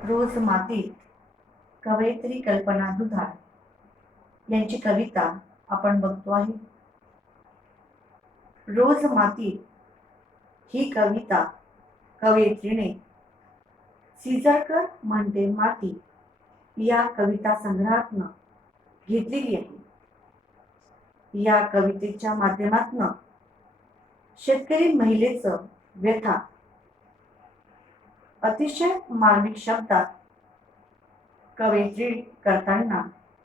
रोज मातीत कवयित्री कल्पना दुधाळ यांची कविता आपण बघतो आहे. रोज मातीत ही कविता कवयित्रीने सिजरकर म्हणते माती या कविता संग्रहातनं घेतलेली आहे. या कवितेच्या माध्यमातून शेतकरी महिलेचं व्यथा अतिशय मार्मिक शब्दात कवयित्री करताना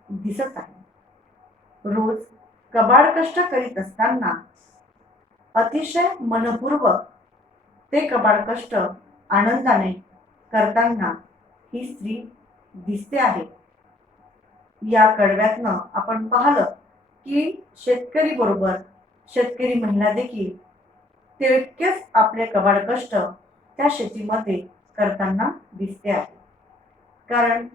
दिसत आहे. रोज कबाड कष्ट करीत असताना अतिशय मनपूर्वक ते कबाड कष्ट आनंदाने करताना ही स्त्री दिसते आहे. या कडव्यातनं आपण पाहिलं की शेतकरी बरोबर शेतकरी महिला देखील तितकेच आपले कबाड कष्ट त्या शेतीमध्ये करताना दिसते आहे. कारण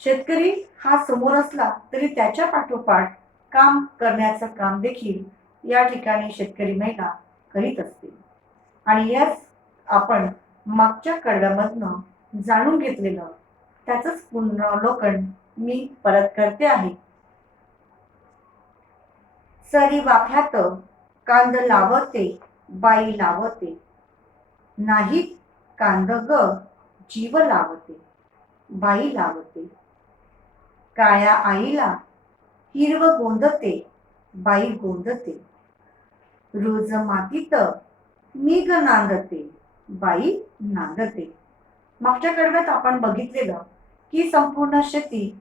शेतकरी हा समोर असला तरी त्याच्या पाठोपाठ काम करण्याचं काम देखील या ठिकाणी शेतकरी महिला करीत असते. आणि याच आपण मागच्या कडव्यामधनं जाणून घेतलेलं त्याचंच पुनरावलोकन मी परत करते आहे. सरी वाफ्यात कांद लावते बाई लावते, नाही कांद ग जीव लावते बाई लावते. काळ्या आईला हिरव गोंदते बाई गोंदते. रोज मातीत मी ग नांदते बाई नांदते. मागच्या कडव्यात आपण बघितलेलं की संपूर्ण शेती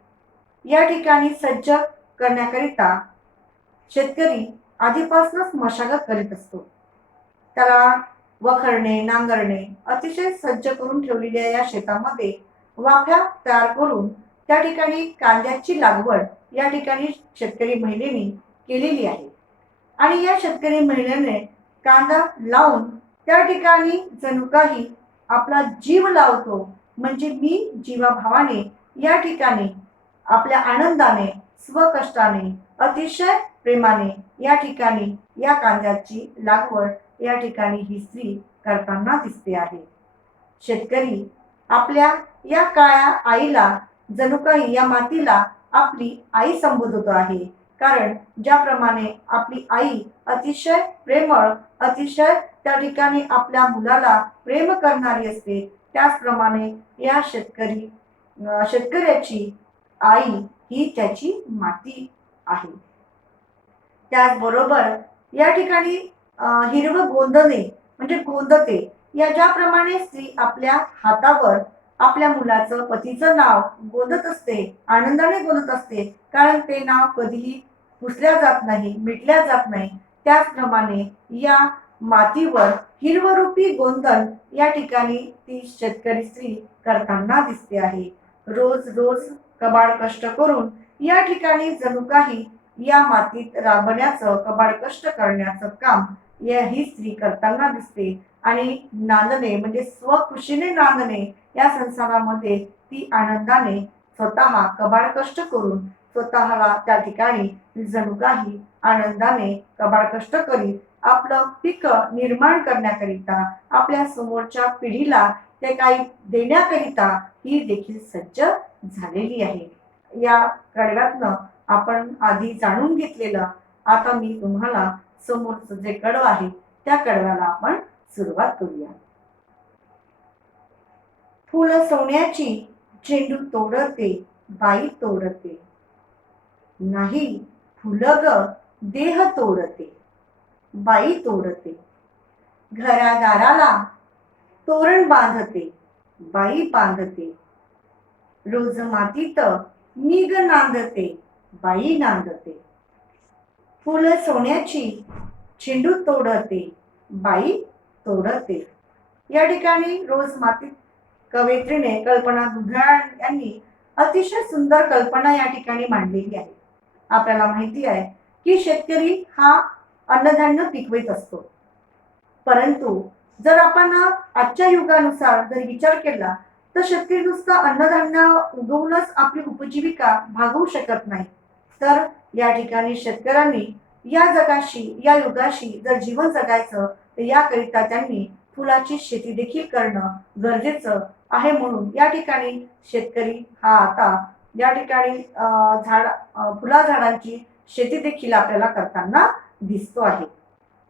या ठिकाणी सज्ज करण्याकरिता शेतकरी आधीपासूनच मशागत करीत असतो. त्याला वखरणे नांगरणे अतिशय सज्ज करून ठेवलेल्या या शेतामध्ये वाफ्या तयार करून त्या ठिकाणी कांद्याची लागवड या ठिकाणी शेतकरी महिलेने केलेली आहे. आणि या शेतकरी महिलेने कांदा लावून त्या ठिकाणी जणू काही आपला जीव लावतो. म्हणजे मी जीवाभावाने या ठिकाणी आपल्या आनंदाने स्वकष्टाने अतिशय प्रेमाने या ठिकाणी या कांद्याची लागवड या ठिकाणी ही स्त्री करताना दिसते आहे. शेतकरी आपल्या या काळ्या आईला जणू काही या मातीला आपली आई संबोधत आहे. कारण ज्याप्रमाणे आपली आई अतिशय प्रेमळ अतिशय त्या ठिकाणी आपल्या मुलाला प्रेम करणारी असते, त्याचप्रमाणे या शेतकऱ्याची आई ही त्याची माती आहे. त्याचबरोबर या ठिकाणी हिरवं गोंदणे म्हणजे गोंदते या ज्याप्रमाणे स्त्री आपल्या हातावर आपल्या मुलाचं पतीचं नाव गोंदत असते, आनंदाने गोंदत असते. कारण ते नाव कधीही पुसल्या जात नाही, मिटल्या जात नाही. त्याचप्रमाणे या मातीवर हिरवरूपी गोंधन या ठिकाणी ती शेतकरी स्त्री करताना दिसते आहे. रोज रोज कबाड कष्ट करून या ठिकाणी जणू काही या मातीत राबण्याचं कबाड कष्ट करण्याचं काम ही स्त्री करताना दिसते. आणि नांदणे म्हणजे स्वखुशीने नांदणे या संसारामध्ये ती आनंदाने स्वतः कबाड कष्ट करून स्वतःला त्या ठिकाणी जणू काही आनंदाने कबाड कष्ट करीत आपलं पीक निर्माण करण्याकरिता आपल्या समोरच्या पिढीला ते काही देण्याकरिता ही देखील सज्ज झालेली आहे. या कडव्यातनं आपण आधी जाणून घेतलेलं आता मी तुम्हाला समोरचं जे कडव आहे त्या कडव्याला आपण सुरुवात करूया. फुल सोन्याची चेंडू तोडते बाई तोडते, नाही फुलं ग देह तोडते बाई तोडते. घरादाराला तोरण बांधते बाई बांधते. रोज मातीत मी ग नांदते बाई नांदते. फुल सोन्याची चेंडू तोडते बाई तोडते. या ठिकाणी रोज मातीत कवयित्रीने कल्पना दुधाळ यांनी अतिशय सुंदर कल्पना या ठिकाणी मांडलेली आहे. आपल्याला माहिती आहे की शेतकरी हा अन्नधान्य पिकवत असतो, परंतु जर आपण आजच्या युगानुसार जर विचार केला तर शेतकरी नुसतं अन्नधान्य उगवूनच आपली उपजीविका भागवू शकत नाही. तर या ठिकाणी शेतकऱ्यांनी या जगाशी या युगाशी जर जीवन जगायचं तर याकरिता त्यांनी फुलाची शेती देखील करणं गरजेचं आहे. म्हणून या ठिकाणी शेतकरी हा आता या ठिकाणी फुला झाडांची शेती देखील आपल्याला करताना दिसतो आहे.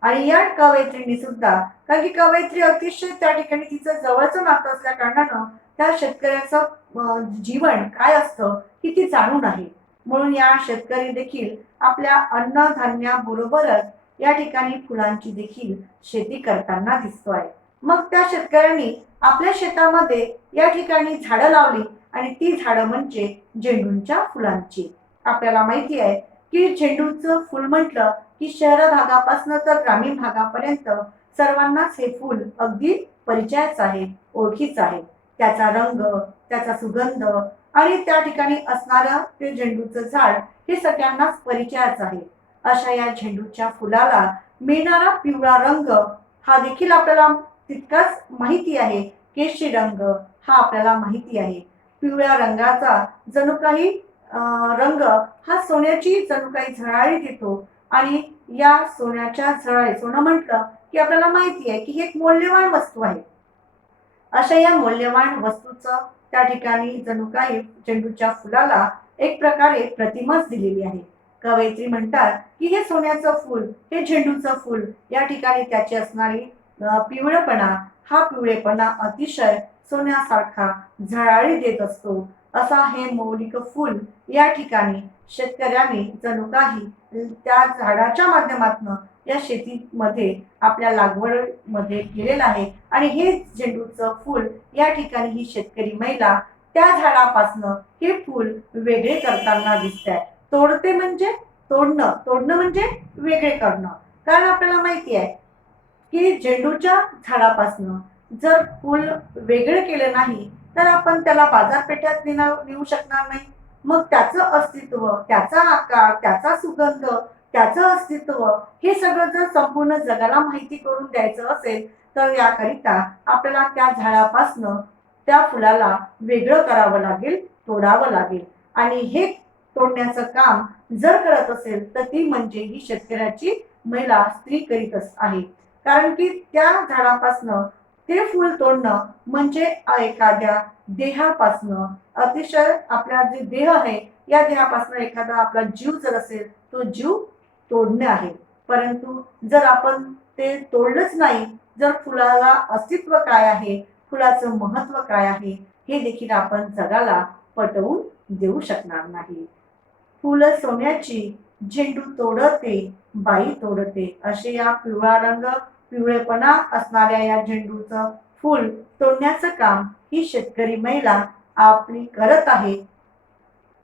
आणि या कवयित्रींनी सुद्धा, कारण की कवयित्री अतिशय त्या ठिकाणी तिचं जवळचं नातं असल्या कारणानं त्या शेतकऱ्याचं जीवन काय असतं ही ती जाणून आहे. म्हणून या शेतकरी देखील आपल्या अन्नधान्याबरोबरच या ठिकाणी फुलांची देखील शेती करताना दिसतो आहे. मग त्या शेतकऱ्यांनी आपल्या शेतामध्ये या ठिकाणी झाडं लावली आणि ती झाडं म्हणजे झेंडूच्या फुलांची. आपल्याला माहिती आहे की झेंडूचं फुल म्हटलं की शहर भागापासून तर ग्रामीण भागापर्यंत सर्वांनाच हे फूल अगदी परिचयाचं आहे, ओळखीचं आहे. त्याचा रंग, त्याचा सुगंध आणि त्या ठिकाणी असणारं ते झेंडूचं झाड हे सगळ्यांनाच परिचयाचं आहे. अशा या झेंडूच्या फुलाला मिळणारा पिवळा रंग हा देखील आपल्याला तितकाच माहिती आहे. केशरी रंग हा आपल्याला माहिती आहे. पिवळ्या रंगाचा जणू काही रंग हा सोन्याची जणू काही झळाळी देतो. आणि या सोन्याच्या झळाळी, सोनं म्हटलं की आपल्याला माहिती आहे की ही एक मौल्यवान वस्तू आहे. अशा या मौल्यवान वस्तूचं त्या ठिकाणी जणू काही झेंडूच्या फुलाला एक प्रकारे प्रतिमाच दिलेली आहे. कवयित्री म्हणतात की हे सोन्याचं फूल, हे झेंडूचं फूल, या ठिकाणी त्याची असणारी पिवळेपणा, हा पिवळेपणा अतिशय सोन्यासारखा झळाळी देत असतो. असा हे मौलिक फूल या ठिकाणी शेतकऱ्याने जणू काही त्या झाडाच्या माध्यमातून या शेतीमध्ये आपल्या लागवडमध्ये केलेलं आहे. आणि हे झेंडूचं फूल या ठिकाणी ही शेतकरी महिला त्या झाडापासनं हे फूल वेगळे करताना दिसते. तोडते म्हणजे तोडणं, तोडणं म्हणजे वेगळे करणं. कारण आपल्याला माहिती आहे की झेंडूच्या झाडापासनं जर फूल वेगळे केले नाही तर आपण त्याला बाजारपेठेत नेऊ शकणार नाही. मग त्याचं अस्तित्व, त्याचा आकार, त्याचा सुगंध, त्याचं अस्तित्व हे सगळं जर संपूर्ण जगाला माहिती करून द्यायचं असेल तर याकरिता आपल्याला त्या झाडापासनं त्या फुलाला वेगळं करावं लागेल, तोडावं लागेल. आणि हे तोडण्याचं काम जर करत असेल तर ती म्हणजे ही शेतकऱ्याची महिला स्त्री करीत आहे. कारण की त्या झाडापासनं ते फूल तोडणं म्हणजे एखाद्या देहापासनं, अतिशय आपला जे देह आहे या देहापासनं एखादा आपला जीव जर असेल तो जीव तोडणे आहे. परंतु जर आपण ते तोडलंच नाही, जर फुलाला अस्तित्व काय आहे, फुलाचं महत्व काय आहे हे देखील आपण जगाला पटवून देऊ शकणार नाही. फुलं सोन्याची, झेंडू तोडते बाई तोडते. असे या पिवळा रंग, पिवळेपणा असणाऱ्या या झेंडूचं फूल तोडण्याचं काम ही शेतकरी महिला आपली करत आहे.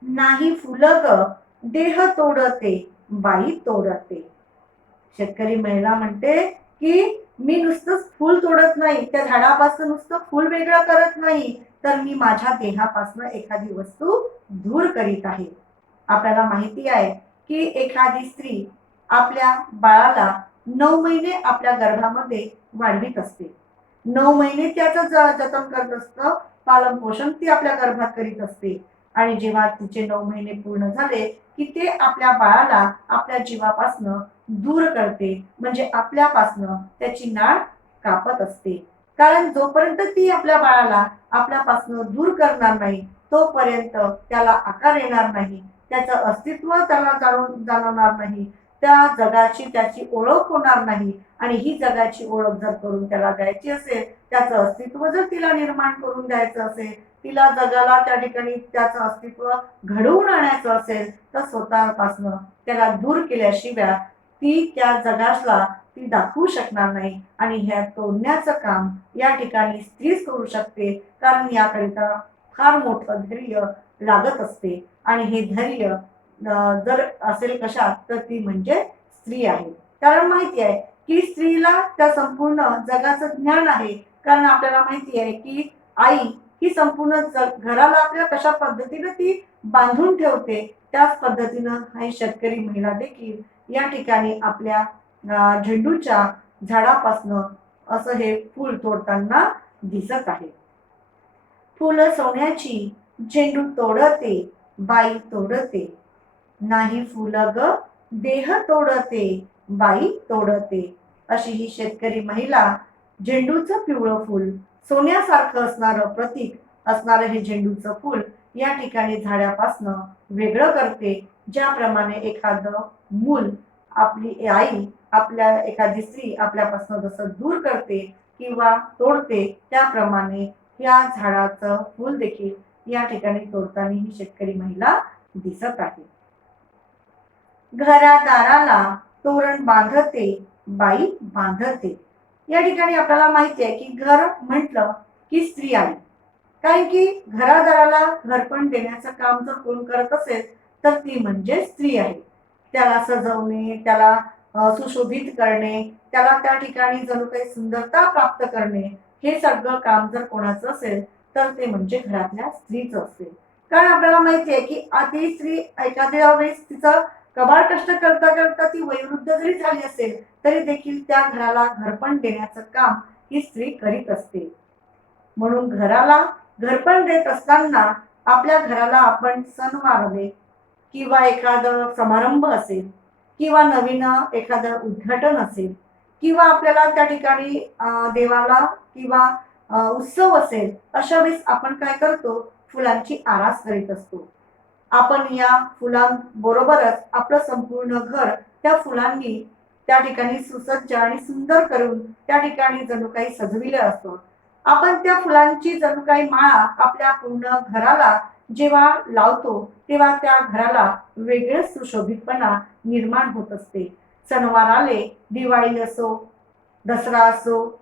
नाही फुलं ग देह तोडते बाई तोडते. शेतकरी महिला म्हणते की मी नुसतं फूल तोडत नाही, त्या झाडापासून नुसतं फूल वेगळं करत नाही, तर मी माझ्या देहापासून एखादी वस्तू दूर करीत आहे. आपल्याला माहिती आहे की एखादी स्त्री आपल्या बाळाला 9 महिने आपल्या गर्भामध्ये वाढवीत असते. 9 महिने त्याचं जतन करत असतं, पालन पोषण ती आपल्या गर्भात करीत असते. आणि जेव्हा तिचे 9 महिने पूर्ण झाले की ते आपल्या बाळाला आपल्या जीवापासनं दूर करते, म्हणजे आपल्यापासनं त्याची नाळ कापत असते. कारण जोपर्यंत ती आपल्या बाळाला आपल्यापासनं दूर करणार नाही तोपर्यंत त्याला आकार येणार नाही, त्याचं अस्तित्व त्याला जाणवणार नाही, त्या जगाची त्याची ओळख होणार नाही. आणि ही जगाची ओळख जर करून त्याला द्यायची असेल, त्याचं अस्तित्व जर तिला निर्माण करून द्यायचं असेल, तिला जगाला त्या ठिकाणी त्याचं अस्तित्व घडवून आणायचं असेल तर स्वतःपासनं त्याला दूर केल्याशिवाय ती त्या जगाला ती दाखवू शकणार नाही. आणि ह्या तोडण्याचं काम या ठिकाणी स्त्रीच करू शकते. कारण याकरिता फार मोठं धैर्य लागत असते. आणि हे धैर्य जर असेल कशात तर ती म्हणजे स्त्री आहे. कारण माहिती आहे की स्त्रीला त्या संपूर्ण जगाचं ज्ञान आहे. कारण आपल्याला माहिती आहे की आई ही संपूर्ण घराला आपल्या कशा पद्धतीने ती बांधून ठेवते, त्याच पद्धतीनं ही शेतकरी महिला देखील या ठिकाणी आपल्या झेंडूच्या झाडापासनं असं हे फूल तोडताना दिसत आहे. फुलं सोन्याची, झेंडू तोडते बाई तोडते. नाही फुलं ग देह तोडते बाई तोडते. अशी ही शेतकरी महिला झेंडूचं पिवळं फूल, सोन्यासारखं असणारं प्रतीक असणारं हे झेंडूचं फूल या ठिकाणी झाडापासनं वेगळं करते. ज्याप्रमाणे एखादं मूल आपली आई आपल्या एखादी स्त्री आपल्यापासून जसं दूर करते किंवा तोडते, त्याप्रमाणे या झाडाचं फूल देखील या ठिकाणी तोडताना ही शेतकरी महिला दिसत आहे. घरादाराला तोरण बांधते बाई बांधते. या ठिकाणी आपल्याला माहिती आहे की घर म्हटलं की स्त्री आली. कारण की घरादाराला घरपण देण्याचं काम जर कोण करत असेल तर ती म्हणजे स्त्री आहे. त्याला सजवणे, त्याला सुशोभित करणे, त्याला त्या ठिकाणी जणू काही सुंदरता प्राप्त करणे, हे सगळं काम जर कोणाचं असेल तर ते म्हणजे घरातल्या स्त्रीच असते. कारण आपल्याला माहिती आहे की ती स्त्री एखाद्या वेळेस तिचं कबाड कष्ट करता करता ती वयोवृद्ध जरी झाली असेल तरी देखील त्या घराला घरपण देण्याचं काम ही स्त्री करीत असते. म्हणून घराला घरपण देत असताना आपल्या घराला आपण सणवार आले किंवा एखादं समारंभ असेल किंवा नवीन एखादं उद्घाटन असेल किंवा आपल्याला त्या ठिकाणी देवाला किंवा उत्सव असेल, अशा वेळेस आपण काय करतो, फुलांची आरास करीत असतो. आपण या फुलांबरोबरच आपलं संपूर्ण घर त्या फुलांनी त्या ठिकाणी सुसज्ज आणि सुंदर करून त्या ठिकाणी जणू काही सजविलं असतं. आपण त्या फुलांची जणू काही माळा आपल्या पूर्ण घराला जेव्हा लावतो तेव्हा त्या घराला वेगळेच सुशोभितपणा निर्माण होत असते. सणवार आले, दिवाळी असो, दसरा असो,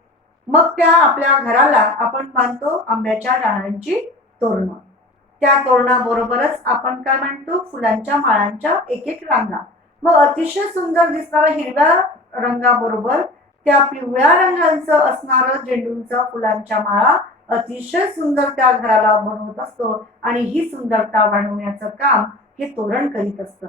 मग त्या आपल्या घराला आपण बांधतो आंब्याच्या डहाळ्यांची तोरणं. त्या तोरणाबरोबरच आपण काय म्हणतो, फुलांच्या माळांच्या एक एक रांगा. मग अतिशय सुंदर दिसणाऱ्या हिरव्या रंगाबरोबर त्या पिवळ्या रंगाचं असणारं झेंडूंचा फुलांच्या माळा अतिशय सुंदर त्या घराला बनवत असतो आणि ही सुंदरता वाढवण्याचं काम हे तोरण करीत असतं.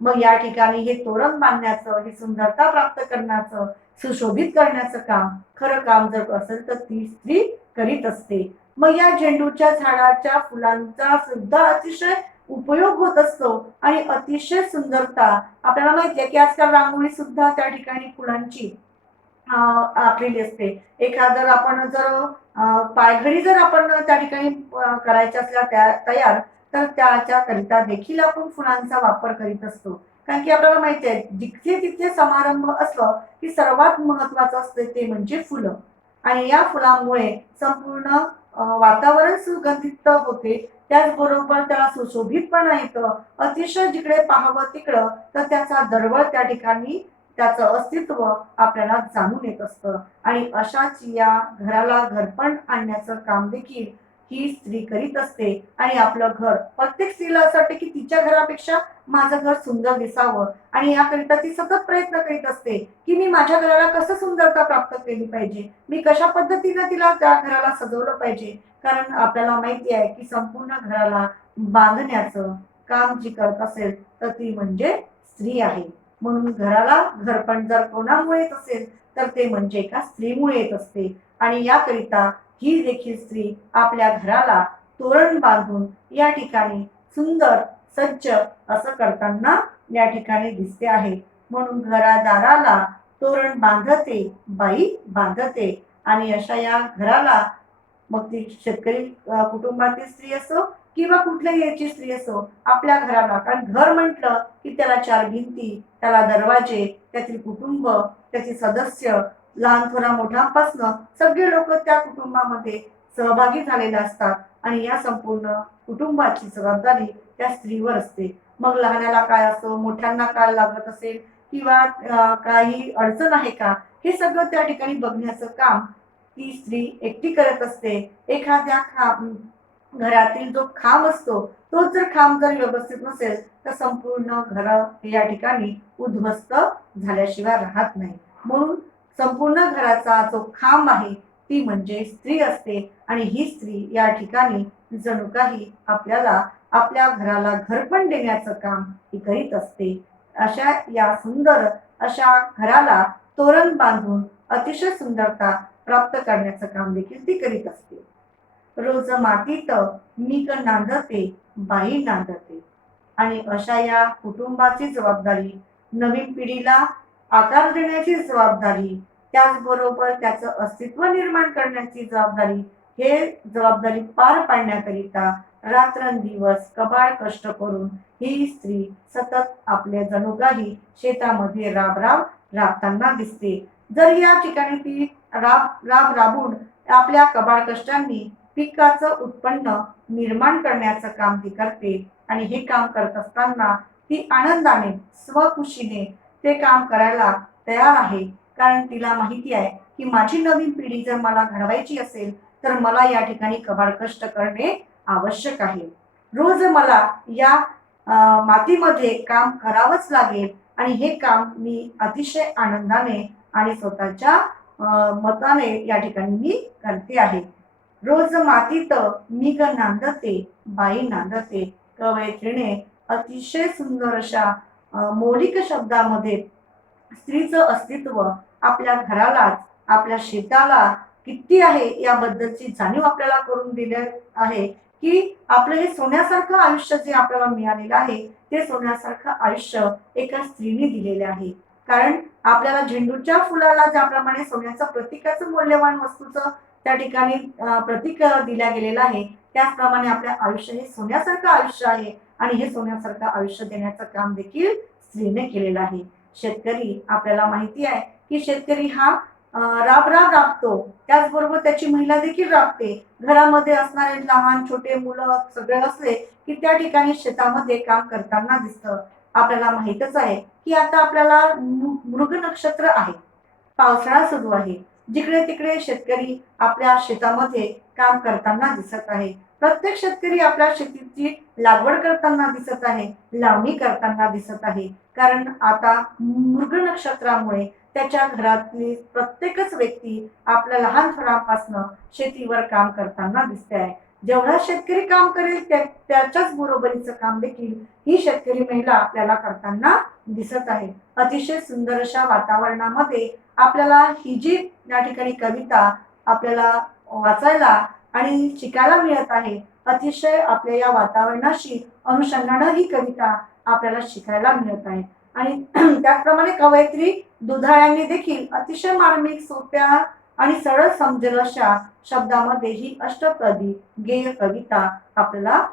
मग या ठिकाणी हे तोरण बांधण्याचं, ही सुंदरता प्राप्त करण्याचं, सुशोभित करण्याचं काम, खरं काम जर असेल तर ती स्त्री करीत असते. मग या झेंडूच्या झाडाच्या फुलांचा सुद्धा अतिशय उपयोग होत असतो आणि अतिशय सुंदरता आपल्याला माहिती आहे की आजकाल रांगोळी सुद्धा त्या ठिकाणी फुलांची आखलेली असते. एखादं आपण जर पायघडी जर आपण त्या ठिकाणी करायच्या असल्या त्या तयार, तर त्याच्याकरिता देखील आपण फुलांचा वापर करीत असतो. कारण की आपल्याला माहिती आहे जिथे तिथे समारंभ असलं की सर्वात महत्वाचं असतं ते म्हणजे फुलं. आणि या फुलांमुळे संपूर्ण वातावरण सुगंधित होते. त्याचबरोबर त्याला सुशोभितपणा येतं. अतिशय जिकडे पाहावं तिकडं तर त्याचा दरवळ त्या ठिकाणी त्याचं अस्तित्व आपल्याला जाणून येत असतं. आणि अशाच या घराला घरपण आणण्याचं काम देखील ही स्त्री करीत असते. आणि आपलं घर, प्रत्येक स्त्रीला असं वाटतं की तिच्या घरापेक्षा माझं घर सुंदर दिसावं आणि याकरिता ती सतत प्रयत्न करीत असते की मी माझ्या घराला कसं सुंदरता प्राप्त केली पाहिजे, मी कशा पद्धतीने तिला त्या घराला सजवलं पाहिजे. कारण आपल्याला माहिती आहे की संपूर्ण घराला बांधण्याचं काम जी करत असेल तर ती म्हणजे स्त्री आहे. म्हणून घराला घरपण जर कोणामुळे येत असेल तर ते म्हणजे एका स्त्रीमुळे येत असते. आणि याकरिता ही देखील स्त्री आपल्या घराला तोरण बांधून या ठिकाणी सुंदर सज्ज असं करताना या ठिकाणी दिसते आहे. म्हणून घरादाराला तोरण बांधते बाई बांधते. आणि अशा या घराला, मग ती शेतकरी कुटुंबातील स्त्री असो किंवा कुठल्याही याची स्त्री असो, आपल्या घराला, कारण घर म्हटलं की त्याला चार भिंती, त्याला दरवाजे, त्यातील कुटुंब, त्याचे सदस्य, लहान थोरा मोठ्यांपासनं सगळे लोक त्या कुटुंबामध्ये सहभागी झालेले असतात. आणि या संपूर्ण कुटुंबाची जबाबदारी त्या स्त्रीवर असते. मग लहानाला काय असो, मोठ्यांना काय लागत असेल किंवा काही अडचण आहे का, हे सगळं त्या ठिकाणी बघण्याचं काम ती स्त्री एकटी करत असते. एखाद्या घरातील जो खांब असतो तो जर खांब जर व्यवस्थित नसेल तर संपूर्ण घर या ठिकाणी उद्ध्वस्त झाल्याशिवाय राहत नाही. म्हणून संपूर्ण घराचा जो खांब आहे ती म्हणजे स्त्री असते. आणि ही स्त्री या ठिकाणी जणू काही आपल्याला आपल्या घराला घरपण देण्याचं काम ही करीत असते. अशा या सुंदर अशा घराला तोरण बांधून अतिशय सुंदरता प्राप्त करण्याचं काम देखील ती करीत असते. रोज मातीत मीक नांदते बाई नांदते. आणि अशा या कुटुंबाची जबाबदारी, नवीन पिढीला आकार देण्याची जबाबदारी, त्याचबरोबर त्याचं अस्तित्व निर्माण करण्याची जबाबदारी पार पाडण्याकरिता रात्रंदिवस कबाड कष्ट करून ही स्त्री सतत आपल्या जणू काही शेतामध्ये राबताना दिसते. जर या ठिकाणी ती राबून आपल्या कबाड कष्टांनी पिकाचं उत्पन्न निर्माण करण्याचं काम ती करते आणि हे काम करत असताना ती आनंदाने स्वखुशीने ते काम करायला तयार आहे. कारण तिला माहिती आहे की माझी नवीन पिढी जर मला घडवायची असेल तर मला या ठिकाणी कबाड कष्ट करणे आवश्यक आहे. रोज मला या मातीमध्ये काम करावंच लागेल आणि हे काम मी अतिशय आनंदाने आणि स्वतःच्या मताने या ठिकाणी मी करते आहे. रोज मातीत मी ग नांदते बाई नांदते कवयित्रीने अतिशय सुंदर अशा मौलिक शब्दामध्ये स्त्रीचं अस्तित्व आपल्या घरालाच आपल्या शेताला किती आहे याबद्दलची जाणीव आपल्याला करून दिली आहे की आपलं हे सोन्यासारखं आयुष्य जे आपल्याला मिळालेलं आहे ते सोन्यासारखं आयुष्य एका स्त्रीने दिलेले आहे. कारण आपल्याला झेंडूच्या फुलाला ज्याप्रमाणे सोन्याचं प्रतीकाचं मौल्यवान वस्तूचं त्या ठिकाणी प्रतीक दिल्या गेलेलं आहे त्याचप्रमाणे आपल्या आयुष्य हे सोन्यासारखं आयुष्य आहे आणि हे सोन्यासारखं आयुष्य देण्याचं काम देखील स्त्रीने केलेलं आहे. शेतकरी आपल्याला माहिती आहे की शेतकरी हा राबतो त्याचबरोबर त्याची महिला देखील राबते. घरामध्ये असणारे लहान छोटे मुलं सगळे असले की त्या ठिकाणी शेतामध्ये काम करताना दिसतं. आपल्याला माहितच आहे की आता आपल्याला मृग नक्षत्र आहे, पावसाळा सुरू आहे, जिकडे तिकडे शेतकरी आपल्या शेतामध्ये काम करताना दिसत आहे. प्रत्येक शेतकरी आपल्या शेतीची लागवड करताना दिसत आहे, लावणी करताना दिसत आहे. कारण आता मृग नक्षत्रामुळे त्याच्या घरातली प्रत्येकच व्यक्ती आपल्या लहान थोरांपासून शेतीवर काम करताना दिसते आहे. जेवढा शेतकरी काम करेल त्याच्याच बरोबरीचं काम देखील ही शेतकरी महिला आपल्याला करताना दिसत आहे. अतिशय सुंदर अशा वातावरणामध्ये आपल्याला ही जी या ठिकाणी कविता आपल्याला वाचायला आणि शिकायला मिळत आहे. अतिशय आपल्या या वातावरणाशी अनुषंगाने ही कविता आपल्याला शिकायला मिळत आहे. आणि त्याचप्रमाणे कवयित्री दुधाळ्यांनी देखील अतिशय मार्मिक सोप्या आणि सरळ समजेल अशा शब्दामध्ये ही अष्टपदी गेय कविता आपल्याला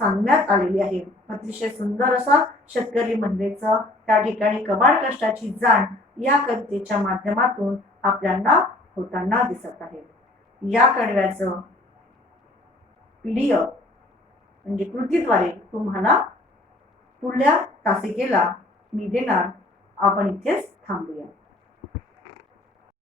सांगण्यात आलेली आहे. अतिशय सुंदर असा शेतकरी महिलेचं त्या ठिकाणी कबाड कष्टाची जाण या कवितेच्या माध्यमातून आपल्याला होताना दिसत आहे. या कडव्याचं पीडीएफ म्हणजे कृतीद्वारे तुम्हाला पुढल्या तासिकेला मी देणार. आपण इथेच थांबूया.